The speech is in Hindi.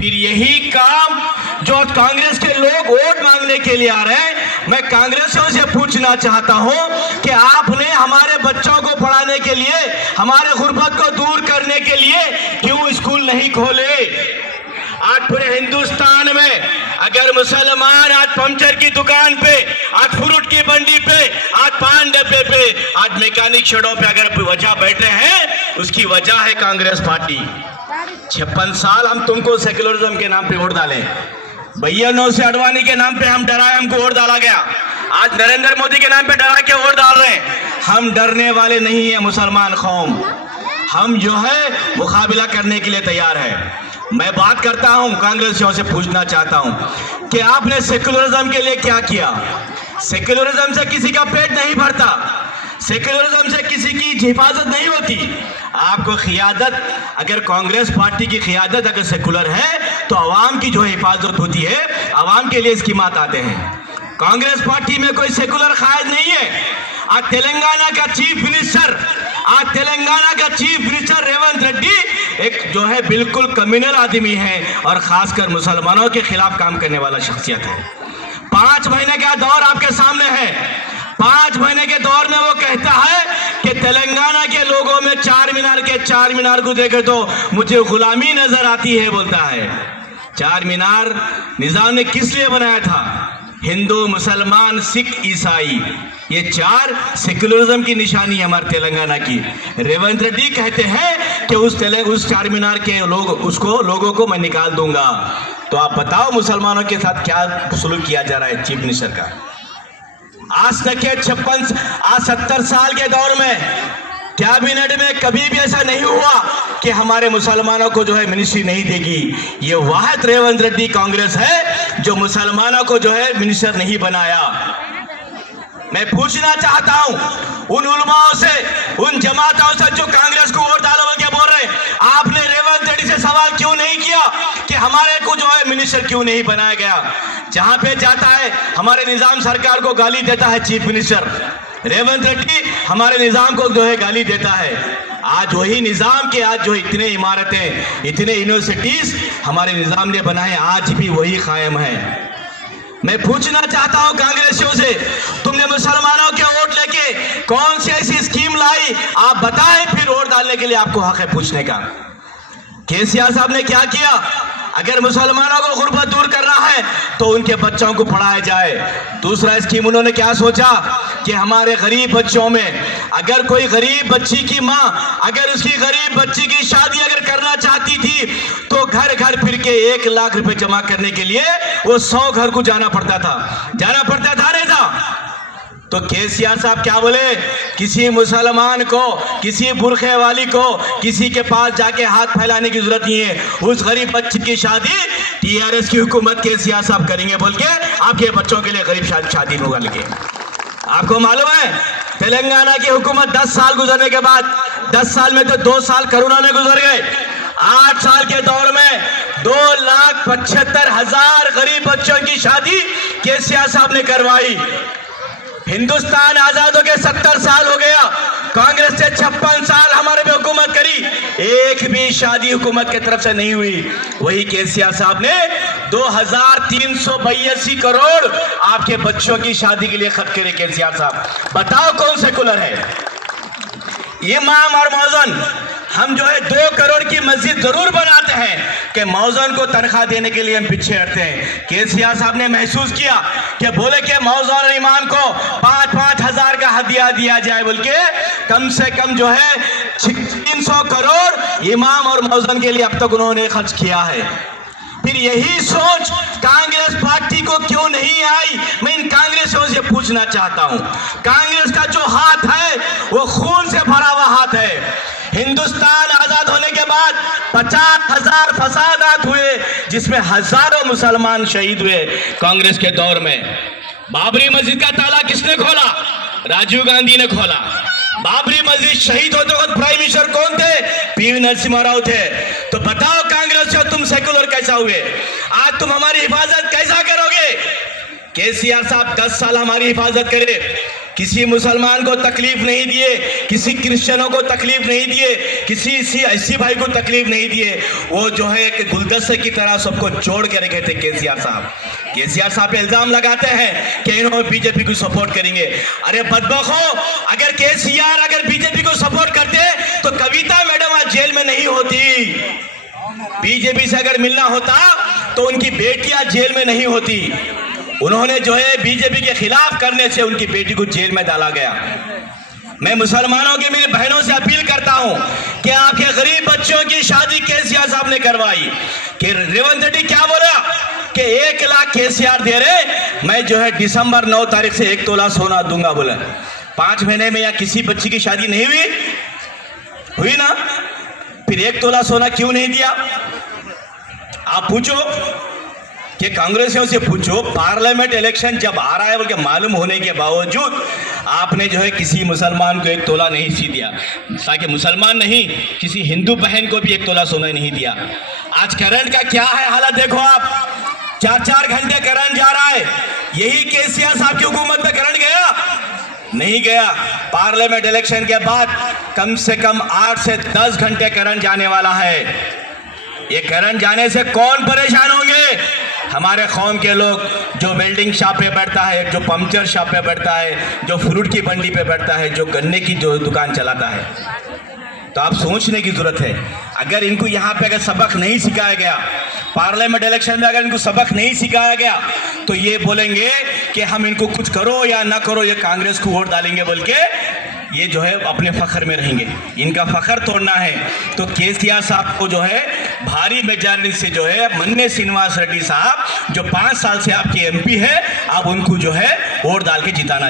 फिर यही काम जो कांग्रेस के लोग वोट मांगने के लिए आ रहे हैं, मैं कांग्रेसियों से पूछना चाहता हूं कि आपने हमारे बच्चों को पढ़ाने के लिए, हमारे गुर्बत को दूर करने के लिए क्यों स्कूल नहीं खोले? आज पूरे हिंदुस्तान में अगर मुसलमान आज पंचर की दुकान पे, आज फ्रूट की मंडी पे, आज पान डब्बे पे, आज मैकेनिक शेडों पे अगर वजह बैठे हैं, उसकी वजह है कांग्रेस पार्टी। 56 साल हम तुमको सेक्युलरिज्म के नाम पे वोट डाले, भैया नौ से अडवाणी के नाम पे हम डराए, हमको वोट डाला गया। आज नरेंद्र मोदी के नाम पे डरा के वोट डाल रहे हैं। हम डरने वाले नहीं है मुसलमान कौम, हम जो है मुकाबला करने के लिए तैयार है। मैं बात करता हूं, कांग्रेसियों से पूछना चाहता हूं कि आपने सेक्युलरिज्म के लिए क्या किया? सेक्युलरिज्म से किसी का पेट नहीं भरता, सेक्युलरिज्म से किसी की हिफाजत नहीं होती। आपको क़ियादत, अगर कांग्रेस पार्टी की क़ियादत अगर सेकुलर है तो आवाम की जो हिफाजत होती है, आवाम के लिए स्कीमात आते हैं। कांग्रेस पार्टी में कोई सेकुलर कायद नहीं है। आज तेलंगाना का चीफ मिनिस्टर रेवंत रेड्डी एक जो है बिल्कुल कम्युनल आदमी है और खासकर मुसलमानों के खिलाफ काम करने वाला शख्सियत है। 5 महीने का दौर आपके सामने है। 5 महीने के दौर में वो कहता है कि तेलंगाना के लोगों में चार मीनार को देखे तो मुझे गुलामी नजर आती है, बोलता है। 4 मीनार निजाम ने किस लिए बनाया था? हिंदू, मुसलमान, सिख, ईसाई, ये 4 सेक्युलरिज्म की निशानी है हमारे तेलंगाना की। रेवंत रेड्डी कहते हैं कि उस 4 मीनार के लोगों को मैं निकाल दूंगा। तो आप बताओ मुसलमानों के साथ क्या सलूक किया जा रहा है चीफ मिनिस्टर का? आज तक के 70 साल के दौर में कैबिनेट में कभी भी ऐसा नहीं हुआ कि हमारे मुसलमानों को जो है मिनिस्ट्री नहीं देगी। ये वाहिद रेवंत रेड्डी कांग्रेस है जो मुसलमानों को जो है मिनिस्टर नहीं बनाया। मैं पूछना चाहता हूं उन उलमाओं से, उन जमातों से जो कांग्रेस को वोट डालो क्या बोल रहे हैं, आपने रेवंत रेड्डी से सवाल क्यों नहीं किया कि हमारे को जो है मिनिस्टर क्यों नहीं बनाया गया? जहां पे जाता है हमारे निजाम सरकार को गाली देता है चीफ मिनिस्टर रेवंत रेड्डी, हमारे निजाम को जो है गाली देता है। आज वही निजाम के आज जो इतने इमारतें, इतने यूनिवर्सिटीज हमारे निजाम ने बनाए, आज भी वही कायम है। मैं पूछना चाहता हूं कांग्रेसियों से, तुमने मुसलमानों के वोट लेके कौन सी ऐसी स्कीम लाई? आप बताएं, फिर वोट डालने के लिए आपको हक है पूछने का। केसीआर साहब ने क्या किया? अगर मुसलमानों को गुर्बत दूर करना है तो उनके बच्चों को पढ़ाया जाए। दूसरा स्कीम उन्होंने क्या सोचा कि हमारे गरीब बच्चों में अगर कोई गरीब बच्ची की माँ अगर उसकी गरीब बच्ची की शादी अगर करना चाहती थी तो घर घर फिर के 1 लाख रुपए जमा करने के लिए वो 100 घर को जाना पड़ता था नहीं था? तो केसीआर साहब क्या बोले? किसी मुसलमान को, किसी बुरखे वाली को किसी के पास जाके हाथ फैलाने की जरूरत नहीं है। उस गरीब बच्ची की शादी टीआरएस की हुकूमत केसीआर साहब करेंगे बोल के आपके बच्चों के लिए गरीब शादी होगा लगे। आपको मालूम है तेलंगाना की हुकूमत 10 साल गुजरने के बाद, 10 साल में तो 2 साल कोरोना में गुजर गए, 8 साल के दौर में 2,75,000 गरीब बच्चों की शादी केसीआर साहब ने करवाई। हिंदुस्तान आजाद हो के 70 साल हो गया, कांग्रेस से 56 साल हमारे पे हुकूमत करी, एक भी शादी हुकूमत की तरफ से नहीं हुई। वही केसीआर साहब ने 2,382 करोड़ आपके बच्चों की शादी के लिए खर्च करे। केसीआर साहब बताओ कौन सेकुलर है? इमाम और मौजन, हम जो है 2 करोड़ की मस्जिद जरूर बनाते हैं कि मौजन को तनख्वाह देने के लिए हम पीछे हटते हैं। केसीआर साहब ने महसूस किया कि बोले कि मौजन और इमाम को 5-5 हजार का हदिया दिया जाए बोल के कम से कम जो है 300 करोड़ इमाम और मौजन के लिए अब तक उन्होंने खर्च किया है। फिर यही सोच कांग्रेस पार्टी को क्यों नहीं आई? मैं इन कांग्रेसियों से पूछना चाहता हूं। कांग्रेस का जो हाथ है वो खून से भरा हुआ हाथ है। हिंदुस्तान आजाद होने के बाद 50,000 फसादात हुए जिसमें हजारों मुसलमान शहीद हुए कांग्रेस के दौर में। बाबरी मस्जिद का ताला किसने खोला? राजीव गांधी ने खोला। बाबरी मस्जिद शहीद होते वक्त प्राइम मिनिस्टर कौन थे? पीवी नरसिम्हा राव थे। तो बताओ कांग्रेस से तुम सेकुलर कैसा हुए? आज तुम हमारी हिफाजत कैसा करोगे? केसीआर साहब 10 साल हमारी हिफाजत करे, किसी मुसलमान को तकलीफ नहीं दिए, किसी क्रिश्चियनों को तकलीफ नहीं दिए, किसी ऐसी भाई को तकलीफ नहीं दिए। वो जो है एक गुलदस्ते की तरह सबको जोड़ के रखे थे केसीआर साहब। केसीआर साहब पे इल्जाम लगाते हैं कि इन्होंने बीजेपी को सपोर्ट करेंगे। अरे बदबखो, अगर केसीआर अगर बीजेपी को सपोर्ट करते तो कविता मैडम आज जेल में नहीं होती। बीजेपी से अगर मिलना होता तो उनकी बेटियां जेल में नहीं होती। उन्होंने जो है बीजेपी के खिलाफ करने से उनकी बेटी को जेल में डाला गया। मैं मुसलमानों के मेरी बहनों से अपील करता हूं कि आपके गरीब बच्चों की शादी केसीआर साहब ने करवाई कि रेवंत रेड्डी क्या बोला कि 1 लाख केसीआर दे रहे, मैं जो है दिसंबर 9 तारीख से 1 तोला सोना दूंगा बोला। 5 महीने में या किसी बच्ची की शादी नहीं हुई ना, फिर 1 तोला सोना क्यों नहीं दिया? आप पूछो कि कांग्रेसियों से पूछो, पार्लियामेंट इलेक्शन जब आ रहा है बोल के मालूम होने के बावजूद आपने जो है किसी मुसलमान को 1 तोला नहीं सी दिया, ताकि मुसलमान नहीं किसी हिंदू बहन को भी 1 तोला सोना नहीं दिया। आज करंट का क्या है हालत देखो आप, 4-4 घंटे करंट जा रहा है। यही केसीआर साहब की हुकूमत में करंट गया? नहीं गया। पार्लियामेंट इलेक्शन के बाद कम से कम 8 से 10 घंटे करंट जाने वाला है। ये करंट जाने से कौन परेशान होंगे? हमारे कौम के लोग, जो वेल्डिंग शॉप पे बैठता है, जो पंक्चर शॉप पे बैठता है, जो फ्रूट की मंडी पे बैठता है, जो गन्ने की जो दुकान चलाता है। तो आप सोचने की जरूरत है, अगर इनको यहाँ पे अगर सबक नहीं सिखाया गया, पार्लियामेंट इलेक्शन में अगर इनको सबक नहीं सिखाया गया, तो ये बोलेंगे कि हम इनको कुछ करो या ना करो, ये कांग्रेस को वोट डालेंगे बोल के ये जो है अपने फखर में रहेंगे। इनका फखर तोड़ना है तो केसीआर साहब को जो है भारी मेजॉरिटी से जो है मन्ने श्रीनिवास रेड्डी साहब जो 5 साल से आपके एमपी है, आप उनको जो है वोट डाल के जिताना।